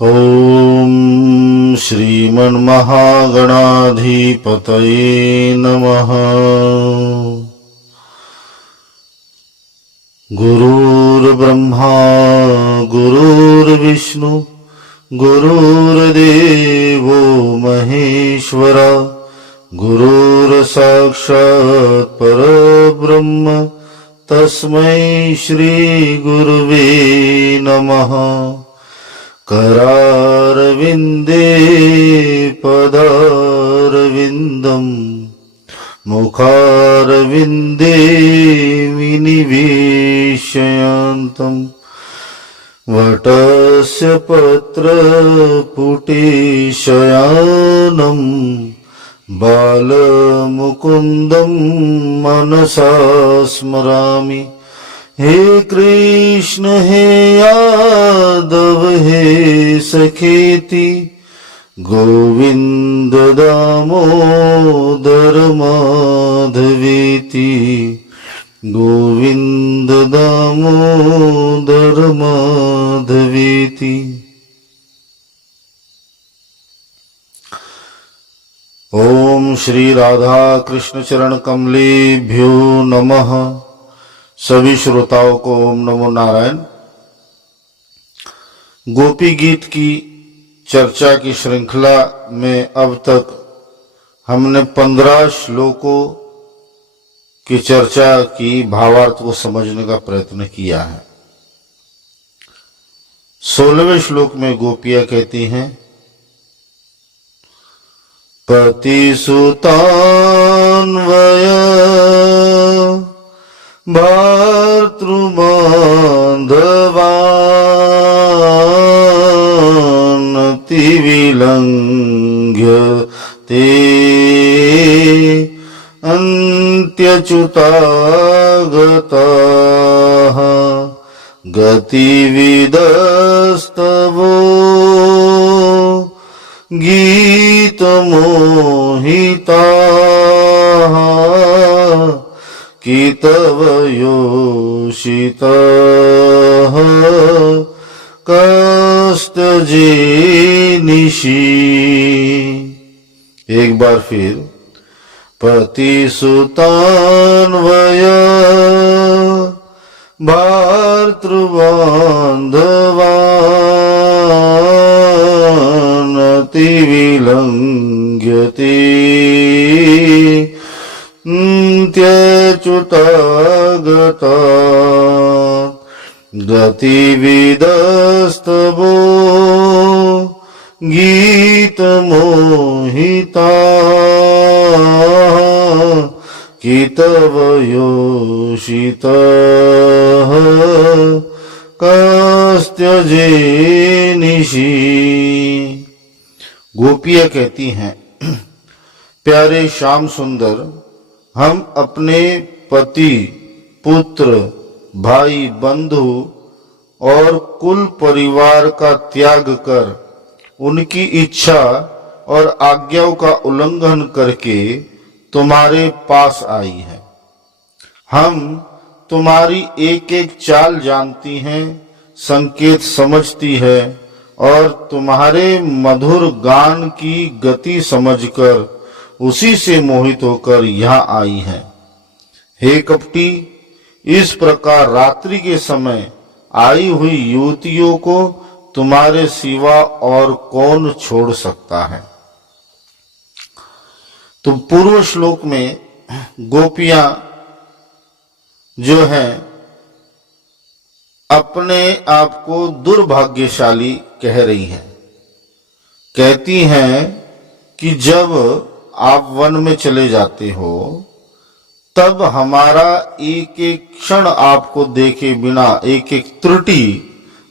ओम श्रीमन्महागणाधिपतये नमः। गुरुर्ब्रह्मा गुरुर्विष्णु गुरुर्देवो महेश्वर गुरुर्साक्षात् परब्रह्म तस्मै श्री गुरुवे नमः। करारविन्दे पदारविन्दं मुखारविन्दे विनिवेशयन्तं वटस्य पत्रपुटे शयानं बालमुकुन्दं मनसा स्मरामि। हे कृष्ण हे यादव हे सखेति गोविंद दामोदर माधवेति गोविंद दामोदर माधवेति। ओम श्री राधा कृष्ण चरण कमलेभ्यो नमः। सभी श्रोताओं को ओम नमो नारायण। गोपी गीत की चर्चा की श्रृंखला में अब तक हमने 15 श्लोकों की चर्चा की, भावार्थ को समझने का प्रयत्न किया है। 16वें श्लोक में गोपियां कहती हैं, पतिसुतान्वय भातृमाधवानतिविलङ्घ्य ते अन्त्यच्युतागताः गतिविदस्तवो गीतमोहिताः कि तव योषितः कस्तजेनिषि। एक बार फिर, पतिसुतान्वय भातृबान्धवानतिविलङ्घ्यते त्यच्युतागता गतिविदस्तवो गीतमोहिताः कि तव योषितः कस्त्यजेनिषि। गोपियां कहती हैं, प्यारे श्याम सुंदर, हम अपने पति, पुत्र, भाई, बंधु और कुल परिवार का त्याग कर उनकी इच्छा और आज्ञाओं का उल्लंघन करके तुम्हारे पास आई है। हम तुम्हारी एक एक चाल जानती हैं, संकेत समझती है और तुम्हारे मधुर गान की गति समझकर उसी से मोहित होकर यहाँ आई है। हे कपटी, इस प्रकार रात्रि के समय आई हुई युवतियों को तुम्हारे सिवा और कौन छोड़ सकता है। तो पूर्व श्लोक में गोपियां जो हैं अपने आप को दुर्भाग्यशाली कह रही हैं। कहती हैं कि जब आप वन में चले जाते हो तब हमारा एक एक क्षण आपको देखे बिना, एक एक त्रुटि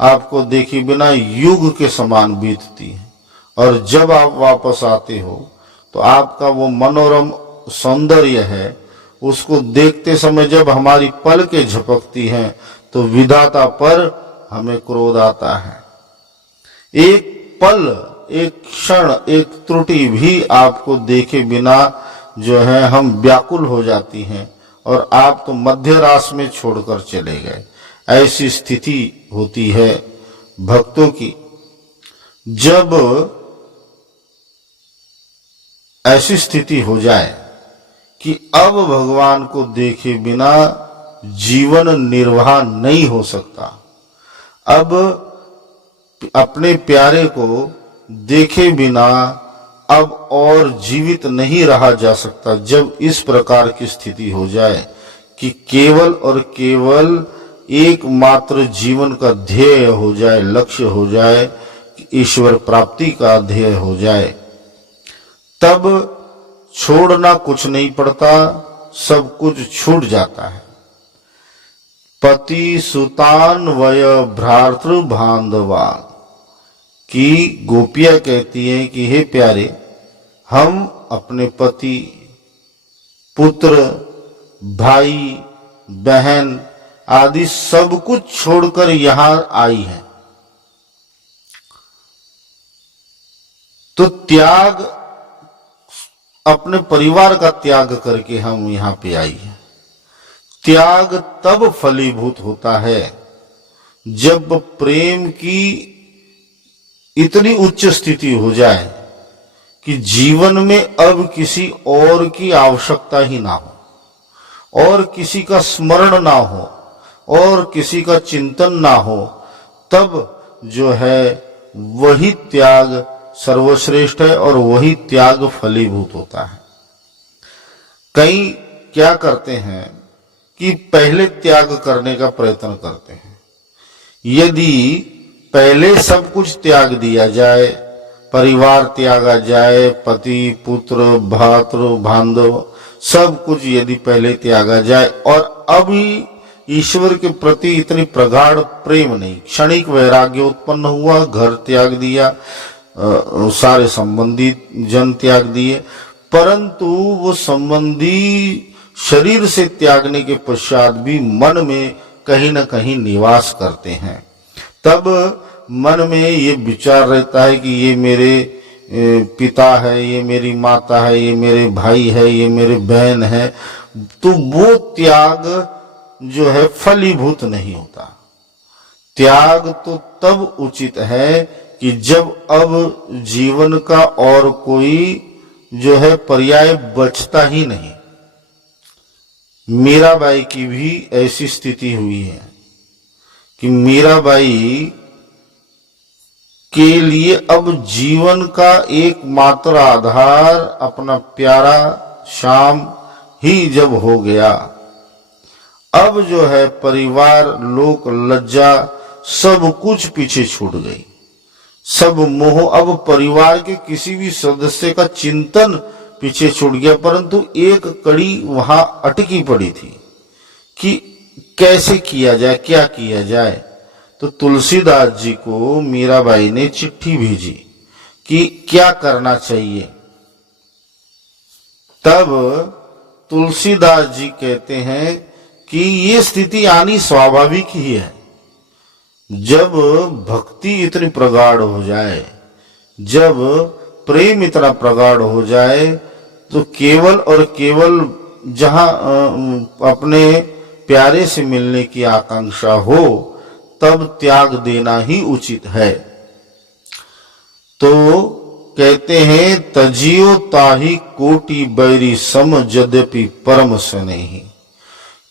आपको देखे बिना युग के समान बीतती है, और जब आप वापस आते हो तो आपका वो मनोरम सौंदर्य है, उसको देखते समय जब हमारी पलकें झपकती हैं तो विधाता पर हमें क्रोध आता है। एक पल, एक क्षण, एक त्रुटि भी आपको देखे बिना जो है हम व्याकुल हो जाती हैं, और आप तो मध्य रास में छोड़कर चले गए। ऐसी स्थिति होती है भक्तों की। जब ऐसी स्थिति हो जाए कि अब भगवान को देखे बिना जीवन निर्वाह नहीं हो सकता, अब अपने प्यारे को देखे बिना अब और जीवित नहीं रहा जा सकता, जब इस प्रकार की स्थिति हो जाए कि केवल और केवल एकमात्र जीवन का ध्येय हो जाए, लक्ष्य हो जाए, ईश्वर प्राप्ति का ध्येय हो जाए, तब छोड़ना कुछ नहीं पड़ता, सब कुछ छूट जाता है। पति सुतान वय भ्रातृ बांधवान की गोपियां कहती हैं कि हे प्यारे, हम अपने पति, पुत्र, भाई, बहन आदि सब कुछ छोड़कर यहां आई हैं। तो त्याग, अपने परिवार का त्याग करके हम यहां पे आई हैं। त्याग तब फलीभूत होता है जब प्रेम की इतनी उच्च स्थिति हो जाए कि जीवन में अब किसी और की आवश्यकता ही ना हो, और किसी का स्मरण ना हो, और किसी का चिंतन ना हो, तब जो है वही त्याग सर्वश्रेष्ठ है और वही त्याग फलीभूत होता है। कई क्या करते हैं कि पहले त्याग करने का प्रयत्न करते हैं। यदि पहले सब कुछ त्याग दिया जाए, परिवार त्यागा जाए, पति, पुत्र, भ्रातृ, बांधव सब कुछ यदि पहले त्यागा जाए, और अभी ईश्वर के प्रति इतनी प्रगाढ़ प्रेम नहीं, क्षणिक वैराग्य उत्पन्न हुआ, घर त्याग दिया, सारे संबंधी जन त्याग दिए, परंतु वो संबंधी शरीर से त्यागने के पश्चात भी मन में कहीं न कहीं निवास करते हैं। तब मन में ये विचार रहता है कि ये मेरे पिता है, ये मेरी माता है, ये मेरे भाई है, ये मेरे बहन है, तो वो त्याग जो है फलीभूत नहीं होता। त्याग तो तब उचित है कि जब अब जीवन का और कोई जो है पर्याय बचता ही नहीं। मीराबाई की भी ऐसी स्थिति हुई है कि मीराबाई के लिए अब जीवन का एकमात्र आधार अपना प्यारा श्याम ही जब हो गया, अब जो है परिवार, लोक, लज्जा सब कुछ पीछे छूट गई, सब मोह, अब परिवार के किसी भी सदस्य का चिंतन पीछे छूट गया। परंतु एक कड़ी वहां अटकी पड़ी थी कि कैसे किया जाए, क्या किया जाए। तो तुलसीदास जी को मीराबाई ने चिट्ठी भेजी कि क्या करना चाहिए। तब तुलसीदास जी कहते हैं कि ये स्थिति आनी स्वाभाविक ही है। जब भक्ति इतनी प्रगाढ़ हो जाए, जब प्रेम इतना प्रगाढ़ हो जाए, तो केवल और केवल जहां अपने प्यारे से मिलने की आकांक्षा हो, तब त्याग देना ही उचित है। तो कहते हैं तजियो ताही कोटि बैरी सम यद्यपि परम स्नेही।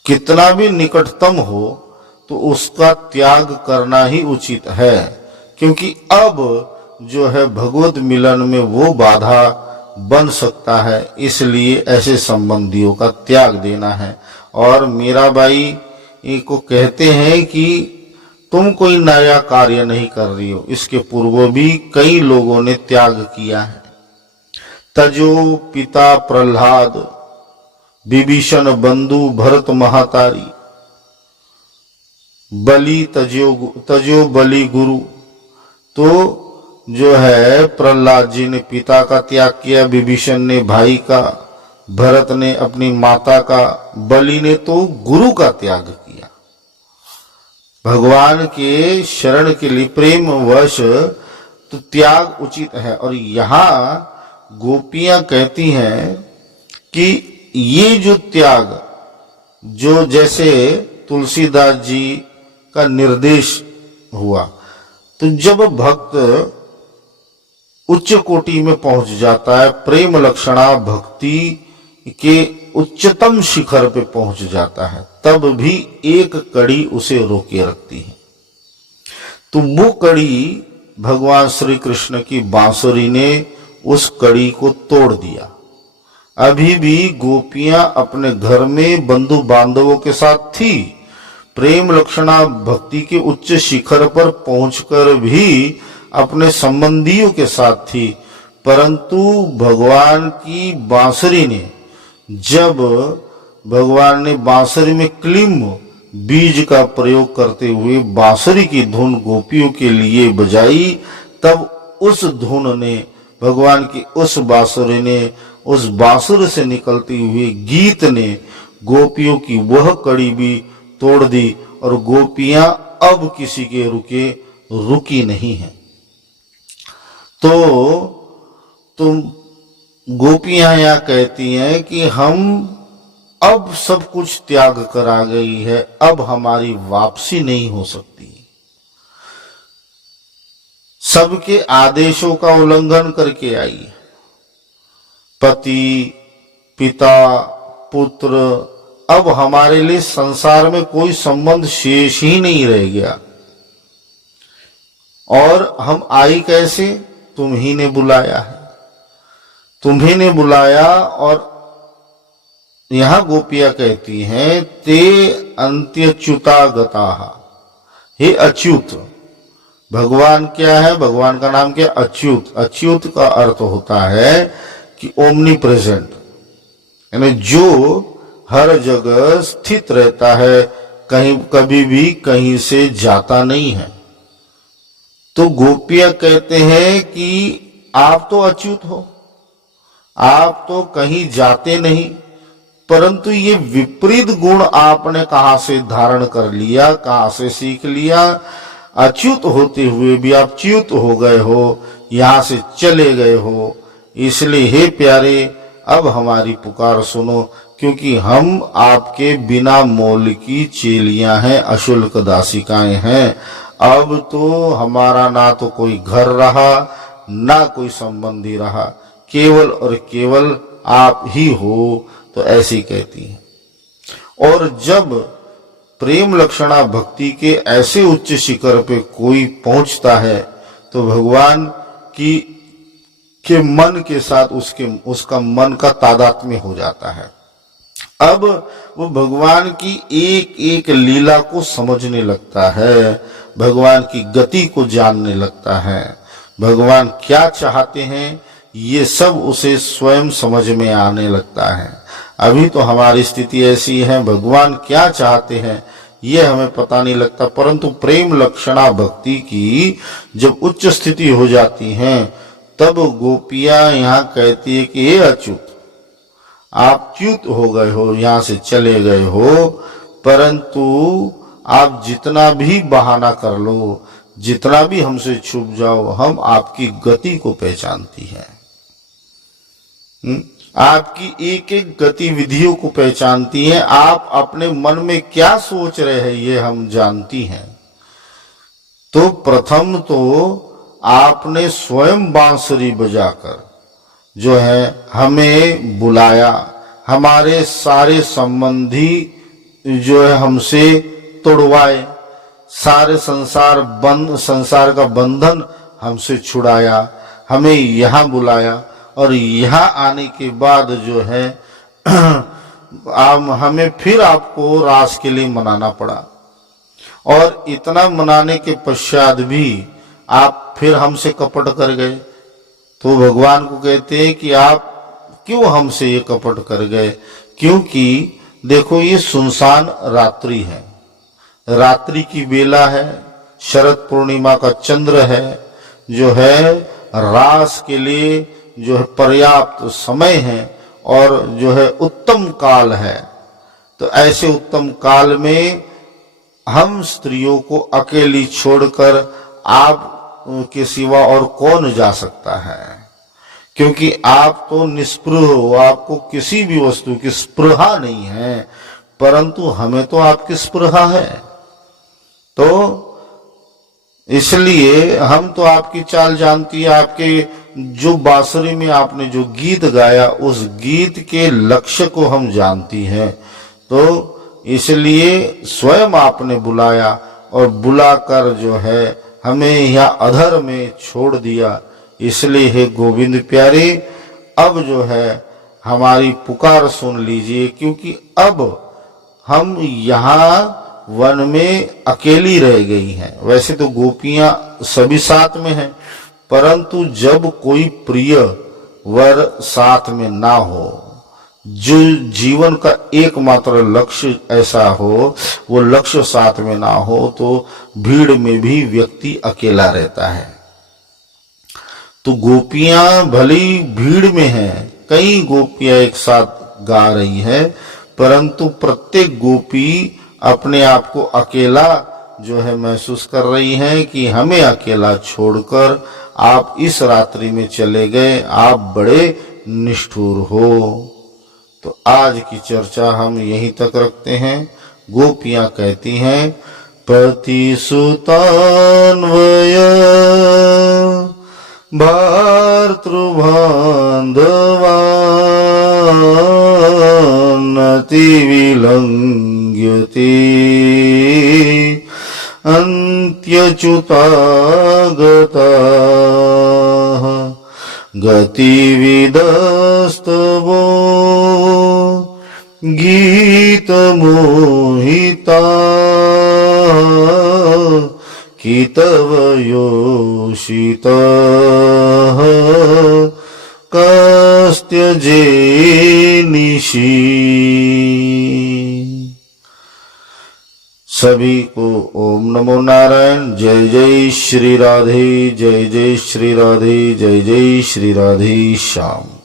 कितना भी निकटतम हो तो उसका त्याग करना ही उचित है, क्योंकि अब जो है भगवत मिलन में वो बाधा बन सकता है, इसलिए ऐसे संबंधियों का त्याग देना है। और मीराबाई को कहते हैं कि तुम कोई नया कार्य नहीं कर रही हो, इसके पूर्व भी कई लोगों ने त्याग किया है। तजो पिता प्रहलाद, विभीषण बंधु भरत महातारी, बलि तजो बलि गुरु। तो जो है प्रहलाद जी ने पिता का त्याग किया, विभीषण ने भाई का, भरत ने अपनी माता का, बलि ने तो गुरु का त्याग किया। भगवान के शरण के लिए प्रेम वश तो त्याग उचित है। और यहाँ गोपियां कहती हैं कि ये जो त्याग, जो जैसे तुलसीदास जी का निर्देश हुआ, तो जब भक्त उच्च कोटि में पहुंच जाता है, प्रेम लक्षणा भक्ति के उच्चतम शिखर पे पहुंच जाता है, तब भी एक कड़ी उसे रोके रखती है। तो वो कड़ी भगवान श्री कृष्ण की बांसुरी ने उस कड़ी को तोड़ दिया। अभी भी गोपियां अपने घर में बंधु बांधवों के साथ थी, प्रेम लक्षणा भक्ति के उच्च शिखर पर पहुंचकर भी अपने संबंधियों के साथ थी, परंतु भगवान की बांसुरी ने, जब भगवान ने बांसुरी में क्लीम बीज का प्रयोग करते हुए बांसुरी की धुन गोपियों के लिए बजाई, तब उस धुन ने, भगवान की उस बांसुरी ने, उस बांसुरी से निकलती हुई गीत ने गोपियों की वह कड़ी भी तोड़ दी और गोपियां अब किसी के रुकी नहीं हैं। तो गोपियां यह कहती हैं कि हम अब सब कुछ त्याग कर आ गई है, अब हमारी वापसी नहीं हो सकती। सबके आदेशों का उल्लंघन करके आई, पति पिता पुत्र, अब हमारे लिए संसार में कोई संबंध शेष ही नहीं रह गया। और हम आई कैसे? तुम ही ने बुलाया है, तुम्ही ने बुलाया। और यहां गोपियां कहती हैं, ते अंत्यच्युता गताः, हे अच्युत। भगवान क्या है? भगवान का नाम क्या? अच्युत। अच्युत का अर्थ होता है कि ओमनी प्रेजेंट, यानी जो हर जगह स्थित रहता है, कहीं कभी भी कहीं से जाता नहीं है। तो गोपियां कहते हैं कि आप तो अच्युत हो, आप तो कहीं जाते नहीं, परंतु ये विपरीत गुण आपने कहां से धारण कर लिया, कहां से सीख लिया? अच्युत होते हुए भी आप च्युत हो गए हो, यहां से चले गए हो। इसलिए हे प्यारे, अब हमारी पुकार सुनो, क्योंकि हम आपके बिना मोल की चेलियां हैं, अशुल्क दासिकाएं हैं। अब तो हमारा ना तो कोई घर रहा, ना कोई संबंधी रहा, केवल और केवल आप ही हो। तो ऐसी कहती है। और जब प्रेम लक्षणा भक्ति के ऐसे उच्च शिखर पे कोई पहुंचता है, तो भगवान के मन के साथ उसका मन का तादात्म्य हो जाता है। अब वो भगवान की एक एक लीला को समझने लगता है, भगवान की गति को जानने लगता है, भगवान क्या चाहते हैं ये सब उसे स्वयं समझ में आने लगता है। अभी तो हमारी स्थिति ऐसी है, भगवान क्या चाहते हैं ये हमें पता नहीं लगता, परंतु प्रेम लक्षणा भक्ति की जब उच्च स्थिति हो जाती है, तब गोपियां यहाँ कहती है कि हे अच्युत, आप च्युत हो गए हो, यहाँ से चले गए हो, परंतु आप जितना भी बहाना कर लो, जितना भी हमसे छुप जाओ, हम आपकी गति को पहचानती है, आपकी एक एक गतिविधियों को पहचानती हैं, आप अपने मन में क्या सोच रहे हैं ये हम जानती हैं। तो प्रथम तो आपने स्वयं बांसुरी बजाकर जो है हमें बुलाया, हमारे सारे संबंधी जो है हमसे तोड़वाए, सारे संसार का बंधन हमसे छुड़ाया, हमें यहाँ बुलाया, और यहाँ आने के बाद जो है हमें फिर आपको रास के लिए मनाना पड़ा, और इतना मनाने के पश्चात भी आप फिर हमसे कपट कर गए। तो भगवान को कहते हैं कि आप क्यों हमसे ये कपट कर गए? क्योंकि देखो ये सुनसान रात्रि है, रात्रि की बेला है, शरद पूर्णिमा का चंद्र है, जो है रास के लिए जो है पर्याप्त समय है और जो है उत्तम काल है। तो ऐसे उत्तम काल में हम स्त्रियों को अकेली छोड़कर आप के सिवा और कौन जा सकता है? क्योंकि आप तो निस्पृह हो, आपको किसी भी वस्तु की स्पृहा नहीं है, परंतु हमें तो आपकी स्पृहा है। तो इसलिए हम तो आपकी चाल जानती है, आपके जो बांसुरी में आपने जो गीत गाया उस गीत के लक्ष्य को हम जानती हैं, तो इसलिए स्वयं आपने बुलाया और बुलाकर जो है हमें यहाँ अधर में छोड़ दिया। इसलिए हे गोविंद प्यारे, अब जो है हमारी पुकार सुन लीजिए, क्योंकि अब हम यहाँ वन में अकेली रह गई हैं। वैसे तो गोपियां सभी साथ में हैं, परंतु जब कोई प्रिय वर साथ में ना हो, जो जीवन का एकमात्र लक्ष्य ऐसा हो, वो लक्ष्य साथ में ना हो, तो भीड़ में भी व्यक्ति अकेला रहता है। तो गोपियां भली भीड़ में हैं, कई गोपियां एक साथ गा रही हैं, परंतु प्रत्येक गोपी अपने आप को अकेला जो है महसूस कर रही हैं कि हमें अकेला छोड़कर आप इस रात्रि में चले गए, आप बड़े निष्ठुर हो। तो आज की चर्चा हम यहीं तक रखते हैं। गोपियां कहती हैं, पति सुतान्वय भातृबान्धवान्नति विलंघ्यते अन्त्यच्युतागताः गतिविदस्तवो गीतमोहिताः कितव योषितः कस्त्यजेनिषि। सभी को ओम नमो नारायण। जय जय श्री राधे, जय जय श्री राधे, जय जय श्री राधे श्याम।